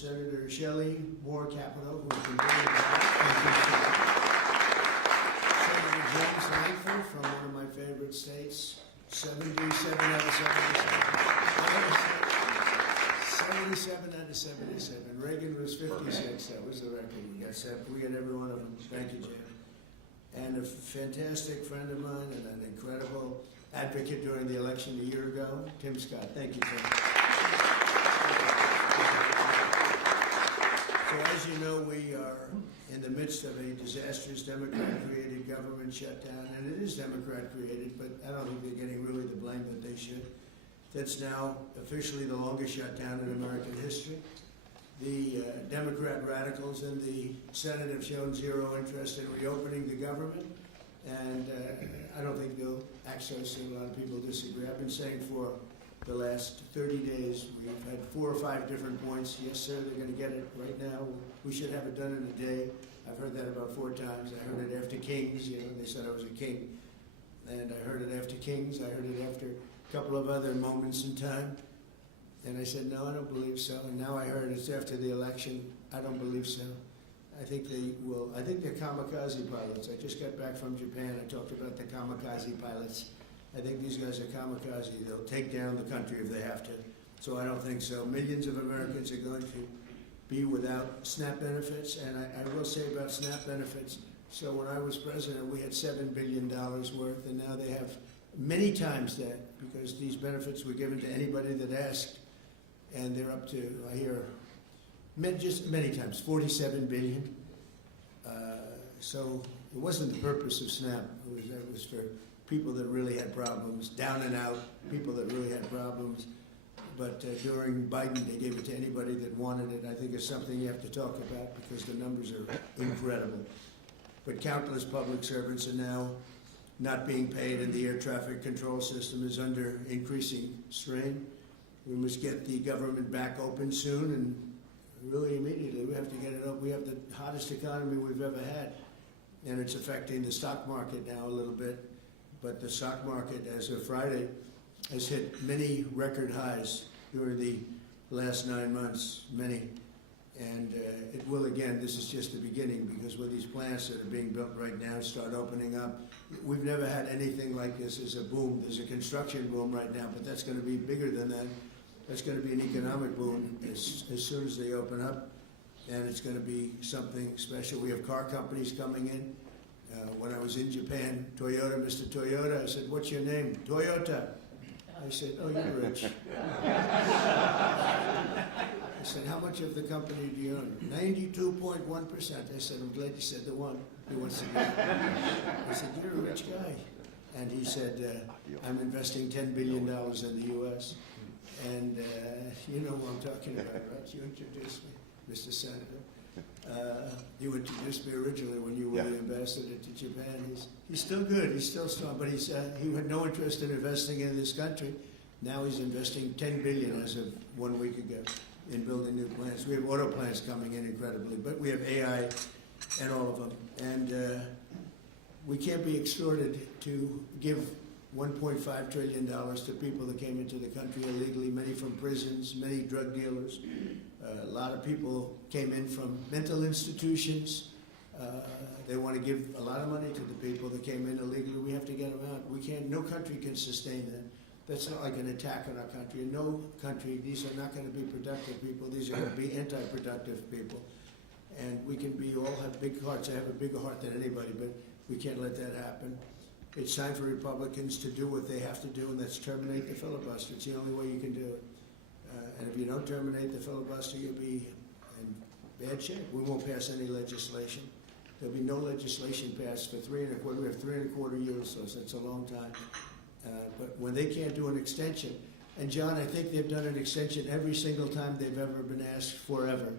Senator Shelley Moore Capito, who's been very involved. Senator James Langford from one of my favorite states, 77 out of 77 out of 77. Reagan was 56. That was the record. We got every one of them. Thank you, Jim. And a fantastic friend of mine and an incredible advocate during the election a year ago, Tim Scott. Thank you, Tim. So as you know, we are in the midst of a disastrous Democrat-created government shutdown, and it is Democrat-created, but I don't think they're getting really the blame that they should. That's now officially the longest shutdown in American history. The Democrat radicals in the Senate have shown zero interest in reopening the government, and I don't think they'll access it. A lot of people disagree. I've been saying for the last 30 days, we've had 4 or 5 different points. Yes, sir, they're going to get it right now. We should have it done in a day. I've heard that about 4 times. I heard it after Kings. You know, they said I was a king. And I heard it after Kings. I heard it after a couple of other moments in time. And I said, no, I don't believe so. And now I heard it's after the election. I don't believe so. I think they will. I think they're kamikaze pilots. I just got back from Japan. I talked about the kamikaze pilots. I think these guys are kamikaze. They'll take down the country if they have to. So I don't think so. Millions of Americans are going to be without SNAP benefits. And I will say about SNAP benefits, so when I was president, we had $7 billion worth, and now they have many times that, because these benefits were given to anybody that asked. And they're up to, I hear, just many times, $47 billion. So it wasn't the purpose of SNAP. It was for people that really had problems, down and out, people that really had problems. But during Biden, they gave it to anybody that wanted it. I think it's something you have to talk about because the numbers are incredible. But countless public servants are now not being paid, and the air traffic control system is under increasing strain. We must get the government back open soon, and really immediately. We have to get it up. We have the hottest economy we've ever had, and it's affecting the stock market now a little bit. But the stock market, as of Friday, has hit many record highs during the last 9 months, many. And it will again. This is just the beginning, because with these plants that are being built right now start opening up, we've never had anything like this as a boom. There's a construction boom right now, but that's going to be bigger than that. That's going to be an economic boom as soon as they open up, and it's going to be something special. We have car companies coming in. When I was in Japan, Toyota, Mr. Toyota, I said, "What's your name?" "Toyota." I said, "Oh, you're rich." I said, "How much of the company do you own?" 92.1%. I said, "I'm glad you said the one who wants to be." I said, "You're a rich guy." And he said, "I'm investing $10 billion in the U.S. And you know what I'm talking about, right? You introduced me, Mr. Senator. You introduced me originally when you were the ambassador to Japan. He's still good. He's still strong. But he had no interest in investing in this country. Now he's investing $10 billion as of 1 week ago in building new plants. We have auto plants coming in incredibly, but we have AI and all of them. And we can't be extorted to give $1.5 trillion to people that came into the country illegally, many from prisons, many drug dealers. A lot of people came in from mental institutions. They want to give a lot of money to the people that came in illegally. We have to get them out. We can't. No country can sustain that. That's not like an attack on our country. In no country, these are not going to be productive people. These are going to be anti-productive people. And we can all have big hearts. I have a bigger heart than anybody, but we can't let that happen. It's time for Republicans to do what they have to do, and that's terminate the filibuster. It's the only way you can do it. And if you don't terminate the filibuster, you'll be in bad shape. We won't pass any legislation. There'll be no legislation passed for 3.25. We have 3.25 years, so that's a long time. But when they can't do an extension, and John, I think they've done an extension every single time they've ever been asked forever.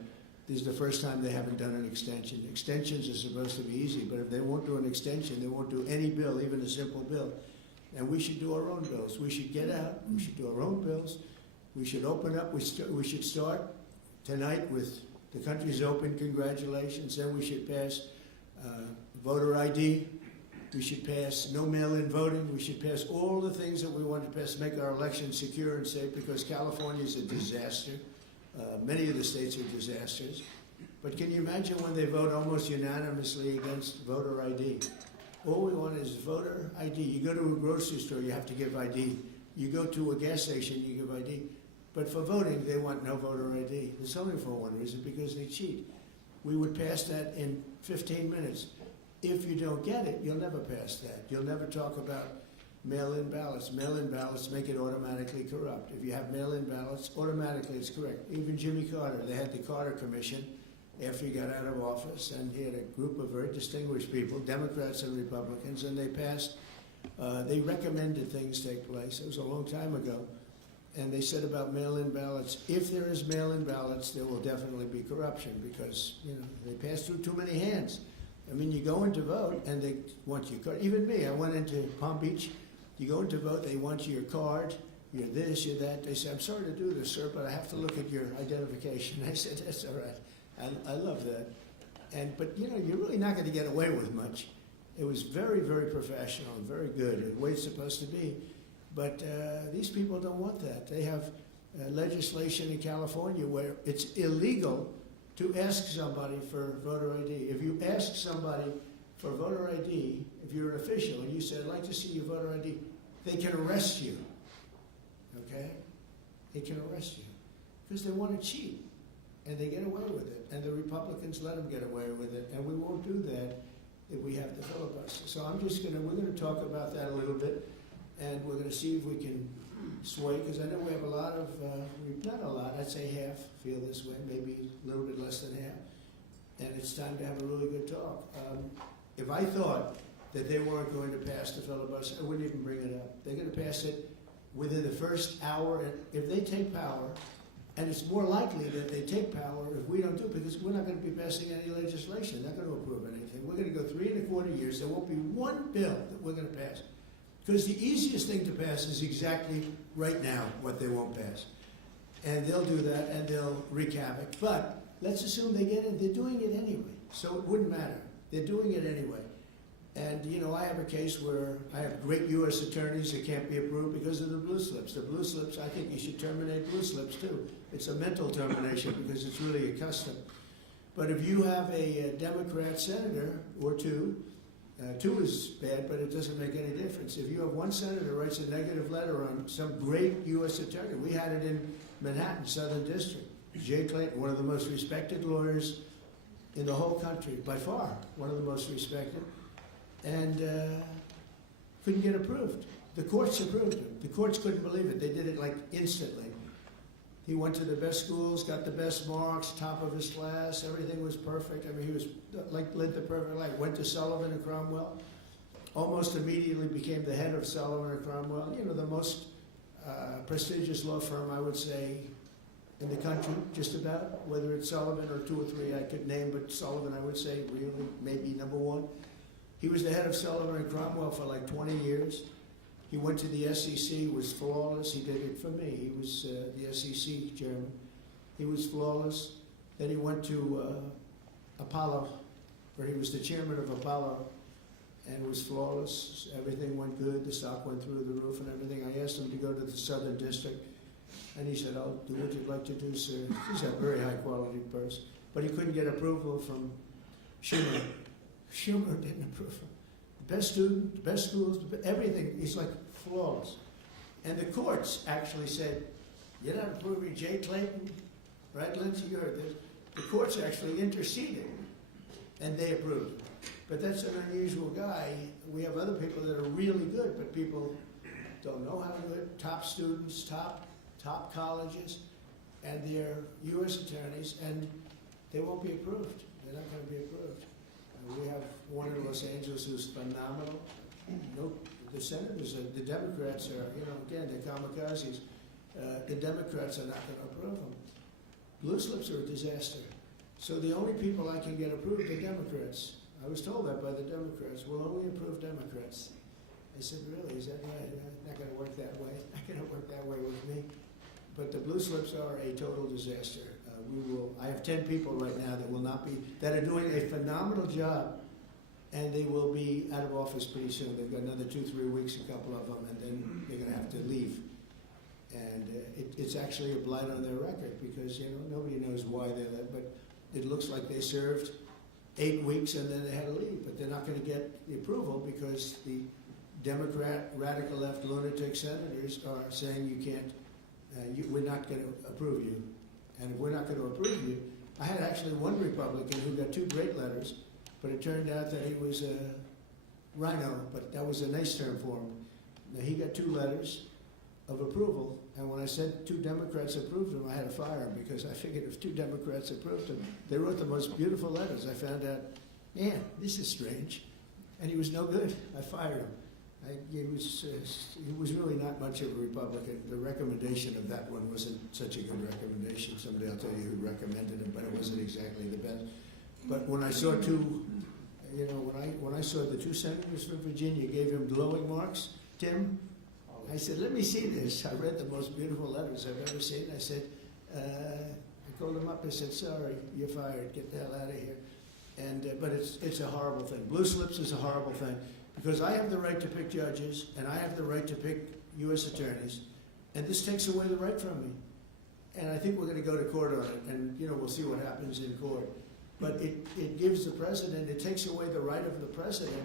This is the first time they haven't done an extension. Extensions are supposed to be easy, but if they won't do an extension, they won't do any bill, even a simple bill. And we should do our own bills. We should get out. We should do our own bills. We should open up. We should start tonight with the country's open. Congratulations. Then we should pass voter ID. We should pass no mail-in voting. We should pass all the things that we want to pass, make our elections secure and safe, because California is a disaster. Many of the states are disasters. But can you imagine when they vote almost unanimously against voter ID? All we want is voter ID. You go to a grocery store, you have to give ID. You go to a gas station, you give ID. But for voting, they want no voter ID. It's only for one reason, because they cheat. We would pass that in 15 minutes. If you don't get it, you'll never pass that. You'll never talk about mail-in ballots. Mail-in ballots make it automatically corrupt. If you have mail-in ballots, automatically it's correct. Even Jimmy Carter, they had the Carter Commission after he got out of office, and he had a group of very distinguished people, Democrats and Republicans, and they passed, they recommended things take place. It was a long time ago. And they said about mail-in ballots, if there is mail-in ballots, there will definitely be corruption because, you know, they pass through too many hands. I mean, you go in to vote, and they want your card. Even me, I went into Palm Beach. You go in to vote, they want your card, you're this, you're that. They say, I'm sorry to do this, sir, but I have to look at your identification. I said, that's all right. I love that. But, you know, you're really not going to get away with much. It was very, very professional and very good, the way it's supposed to be. But these people don't want that. They have legislation in California where it's illegal to ask somebody for voter ID. If you ask somebody for voter ID, if you're an official and you say, I'd like to see your voter ID, they can arrest you, okay? They can arrest you because they want to cheat, and they get away with it. And the Republicans let them get away with it, and we won't do that if we have the filibuster. So we're going to talk about that a little bit. And we're going to see if we can sway, because I know we have a lot of, not a lot, I'd say half feel this way, maybe a little bit less than half. And it's time to have a really good talk. If I thought that they weren't going to pass the filibuster, I wouldn't even bring it up. They're going to pass it within the first hour. And if they take power, and it's more likely that they take power if we don't do it, because we're not going to be passing any legislation. They're not going to approve anything. We're going to go 3¼ years. There won't be one bill that we're going to pass. Because the easiest thing to pass is exactly right now what they won't pass. And they'll do that, and they'll wreak havoc. But let's assume they get it. They're doing it anyway, so it wouldn't matter. They're doing it anyway. And, you know, I have a case where I have great U.S. attorneys that can't be approved because of the blue slips. The blue slips, I think you should terminate blue slips, too. It's a mental termination because it's really a custom. But if you have a Democrat senator or two, two is bad, but it doesn't make any difference. If you have one senator writes a negative letter on some great U.S. attorney, we had it in Manhattan, Southern District. Jay Clayton, one of the most respected lawyers in the whole country, by far, one of the most respected, and couldn't get approved. The courts approved him. The courts couldn't believe it. They did it like instantly. He went to the best schools, got the best marks, top of his class, everything was perfect. I mean, he was like lived the perfect life. Went to Sullivan and Cromwell, almost immediately became the head of Sullivan and Cromwell. You know, the most prestigious law firm, I would say, in the country, just about. Whether it's Sullivan or 2 or 3 I could name, but Sullivan, I would say, really, maybe #1. He was the head of Sullivan and Cromwell for like 20 years. He went to the SEC, was flawless. He did it for me. He was the SEC chairman. He was flawless. Then he went to Apollo, where he was the chairman of Apollo, and was flawless. Everything went good. The stock went through the roof and everything. I asked him to go to the Southern District, and he said, I'll do what you'd like to do, sir. He's a very high-quality person. But he couldn't get approval from Schumer. Schumer didn't approve him. The best student, the best schools, everything. He's like flawless. And the courts actually said, you're not approving Jay Clayton, right, Lindsay? You heard this. The courts actually interceded, and they approved him. But that's an unusual guy. We have other people that are really good, but people don't know how to do it. Top students, top colleges, and they're U.S. attorneys, and they won't be approved. They're not going to be approved. We have one in Los Angeles who's phenomenal. No, the senators, the Democrats are, you know, again, they're kamikazes. The Democrats are not going to approve them. Blue slips are a disaster. So the only people I can get approved are Democrats. I was told that by the Democrats. We'll only approve Democrats. I said, really, is that right? Not going to work that way. Not going to work that way with me. But the blue slips are a total disaster. I have 10 people right now that are doing a phenomenal job, and they will be out of office pretty soon. They've got another 2-3 weeks, a couple of them, and then they're going to have to leave. And it's actually a blight on their record because, nobody knows why they left, but it looks like they served 8 weeks and then they had to leave. But they're not going to get the approval because the Democrat, radical left, lunatic senators are saying you can't, we're not going to approve you. And if we're not going to approve you, I had actually one Republican who got 2 great letters, but it turned out that he was a rhino, but that was a nice term for him. Now, he got 2 letters of approval, and when I said 2 Democrats approved him, I had to fire him because I figured if 2 Democrats approved him, they wrote the most beautiful letters. I found out, man, this is strange, and he was no good. I fired him. He was really not much of a Republican. The recommendation of that one wasn't such a good recommendation. Someday I'll tell you who recommended it, but it wasn't exactly the best. But when I saw 2, when I saw the 2 senators from Virginia gave him glowing marks, Tim, I said, let me see this. I read the most beautiful letters I've ever seen. I said, I called him up. I said, sorry, you're fired. Get the hell out of here. And but it's a horrible thing. Blue slips is a horrible thing because I have the right to pick judges and I have the right to pick U.S. attorneys, and this takes away the right from me. And I think we're going to go to court on it, and we'll see what happens in court. But it gives the president, it takes away the right of the president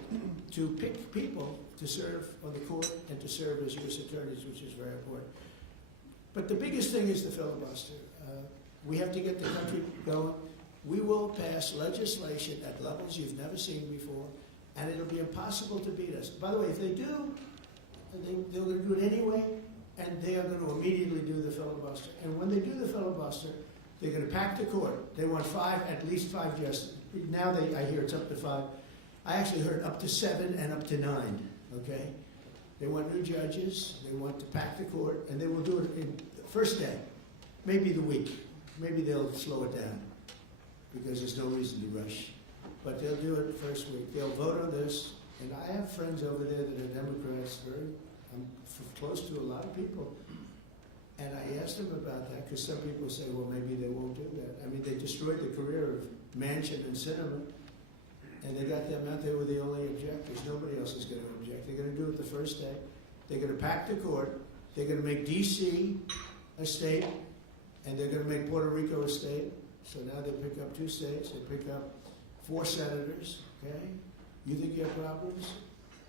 to pick people to serve on the court and to serve as U.S. attorneys, which is very important. But the biggest thing is the filibuster. We have to get the country going. We will pass legislation at levels you've never seen before, and it'll be impossible to beat us. By the way, if they do, they're going to do it anyway, and they are going to immediately do the filibuster. And when they do the filibuster, they're going to pack the court. They want at least 5 justices. Now I hear it's up to 5. I actually heard up to 7 and up to 9, okay? They want new judges. They want to pack the court, and they will do it in the first day, maybe the week. Maybe they'll slow it down because there's no reason to rush. But they'll do it first week. They'll vote on this. And I have friends over there that are Democrats. I'm close to a lot of people. And I asked them about that because some people say, well, maybe they won't do that. I mean, they destroyed the career of Manchin and Sinema, and they got them out. They were the only objectors. Nobody else is going to object. They're going to do it the first day. They're going to pack the court. They're going to make D.C. a state, and they're going to make Puerto Rico a state. So now they pick up 2 states. They pick up 4 senators, okay? You think you have problems?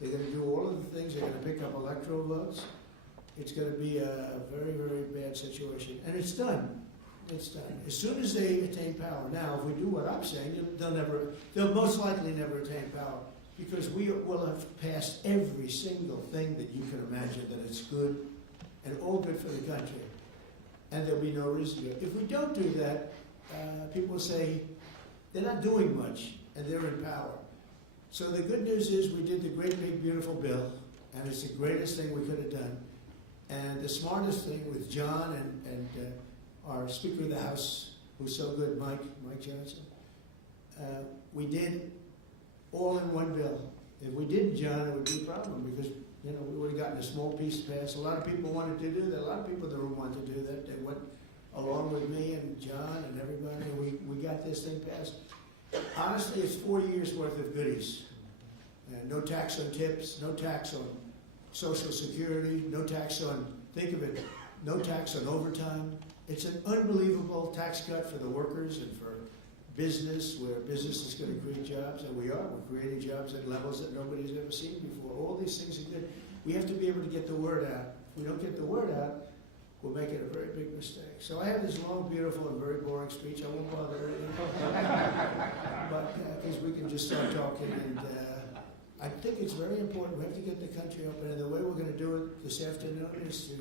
They're going to do all of the things. They're going to pick up electoral votes. It's going to be a very, very bad situation. And it's done. It's done. As soon as they attain power. Now, if we do what I'm saying, they'll most likely never attain power because we will have passed every single thing that you can imagine that it's good and all good for the country. And there'll be no reason to. If we don't do that, people say they're not doing much and they're in power. So the good news is we did the great, big, beautiful bill, and it's the greatest thing we could have done. And the smartest thing with John and our Speaker of the House, who's so good, Mike Johnson, we did all in one bill. If we didn't, John, it would be a problem because we would have gotten a small piece passed. A lot of people wanted to do that. A lot of people in the room wanted to do that. They went along with me and John and everybody, and we got this thing passed. Honestly, it's 4 years worth of goodies. No tax on tips, no tax on Social Security, no tax on, think of it, no tax on overtime. It's an unbelievable tax cut for the workers and for business, where business is going to create jobs, and we're creating jobs at levels that nobody's ever seen before. All these things are good. We have to be able to get the word out. If we don't get the word out, we'll make it a very big mistake. So I have this long, beautiful, and very boring speech. I won't bother anyone. But because we can just start talking, and I think it's very important. We have to get the country open, and the way we're going to do it this afternoon is to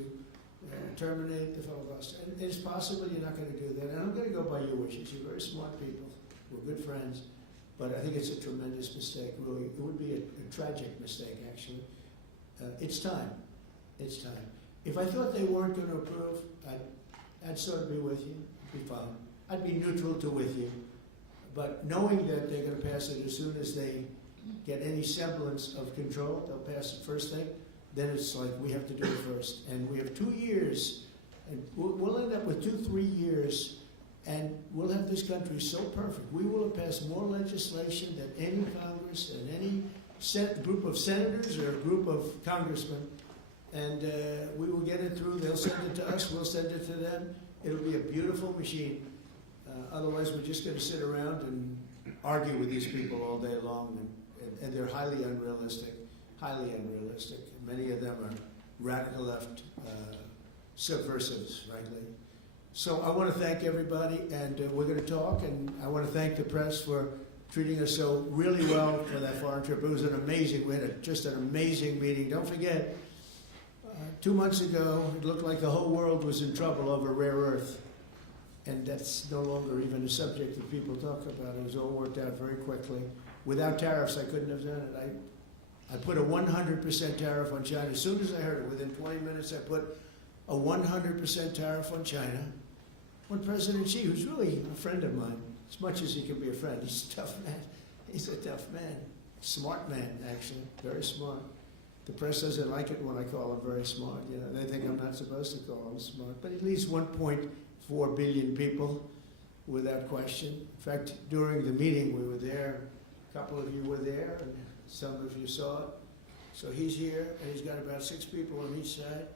terminate the filibuster. And it's possible you're not going to do that, and I'm going to go by your wishes. You're very smart people. We're good friends. But I think it's a tremendous mistake, really. It would be a tragic mistake, actually. It's time. It's time. If I thought they weren't going to approve, I'd sort of be with you. It'd be fine. I'd be neutral to with you. But knowing that they're going to pass it as soon as they get any semblance of control, they'll pass it first thing, then it's like we have to do it first. And we have 2 years, and we'll end up with 2-3 years, and we'll have this country so perfect. We will have passed more legislation than any Congress and any group of senators or a group of congressmen And we will get it through. They'll send it to us. We'll send it to them. It'll be a beautiful machine. Otherwise, we're just going to sit around and argue with these people all day long. And they're highly unrealistic. Highly unrealistic. Many of them are radical left subversives, frankly. So I want to thank everybody, and we're going to talk. And I want to thank the press for treating us so really well for that foreign trip. It was an amazing, we had just an amazing meeting. Don't forget, 2 months ago, it looked like the whole world was in trouble over rare earth. And that's no longer even a subject that people talk about. It was all worked out very quickly. Without tariffs, I couldn't have done it. I put a 100% tariff on China. As soon as I heard it, within 20 minutes, I put a 100% tariff on China. When President Xi, who's really a friend of mine, as much as he can be a friend, he's a tough man. He's a tough man. Smart man, actually. Very smart. The press doesn't like it when I call him very smart. You know, they think I'm not supposed to call him smart. But at least 1.4 billion people, without question. In fact, during the meeting, we were there. A couple of you were there, and some of you saw it. So he's here, and he's got about 6 people on each side.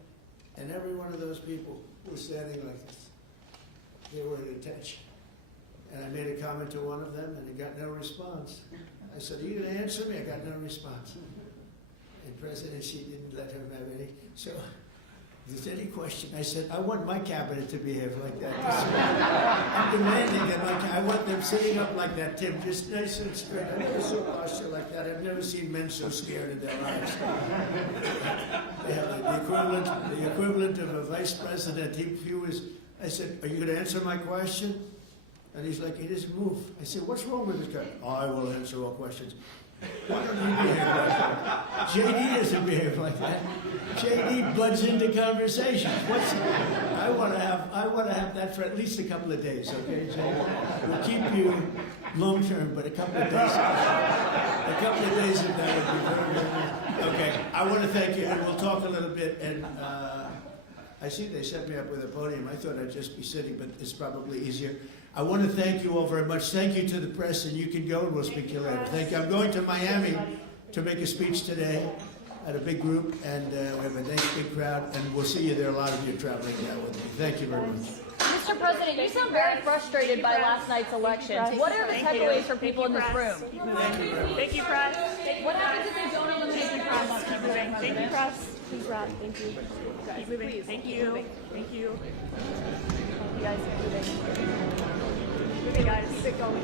And every one of those people was standing like this. They were at attention. And I made a comment to one of them, and he got no response. I said, "Are you going to answer me?" I got no response. And President Xi didn't let him have any. So if there's any question, I said, I want my cabinet to behave like that. I'm demanding that I want them sitting up like that, Tim, just nice and straight. I've never seen posture like that. I've never seen men so scared in their lives. Yeah, the equivalent of a vice president. He was. I said, "Are you going to answer my question?" And he's like, he doesn't move. I said, "What's wrong with this guy?" "I will answer all questions." Why don't you behave like that? JD doesn't behave like that. JD butts into conversations. I want to have that for at least a couple of days, okay, JD? We'll keep you long term, but a couple of days. A couple of days of that would be very, very nice. Okay, I want to thank you, and we'll talk a little bit. And I see they set me up with a podium. I thought I'd just be sitting, but it's probably easier. I want to thank you all very much. Thank you to the press, and you can go, and we'll speak to you later. Thank you. I'm going to Miami to make a speech today at a big group, and we have a nice big crowd, and we'll see you there. A lot of you traveling down with me. Thank you very much. Mr. President, you sound very frustrated by last night's elections. What are the takeaways for people in this room? Thank you, press. What happens if they don't eliminate the press? Keep moving. Thank you, press. Please, Rob. Thank you. Keep moving. Thank you. Thank you. You guys are moving. Moving, guys. Keep it going.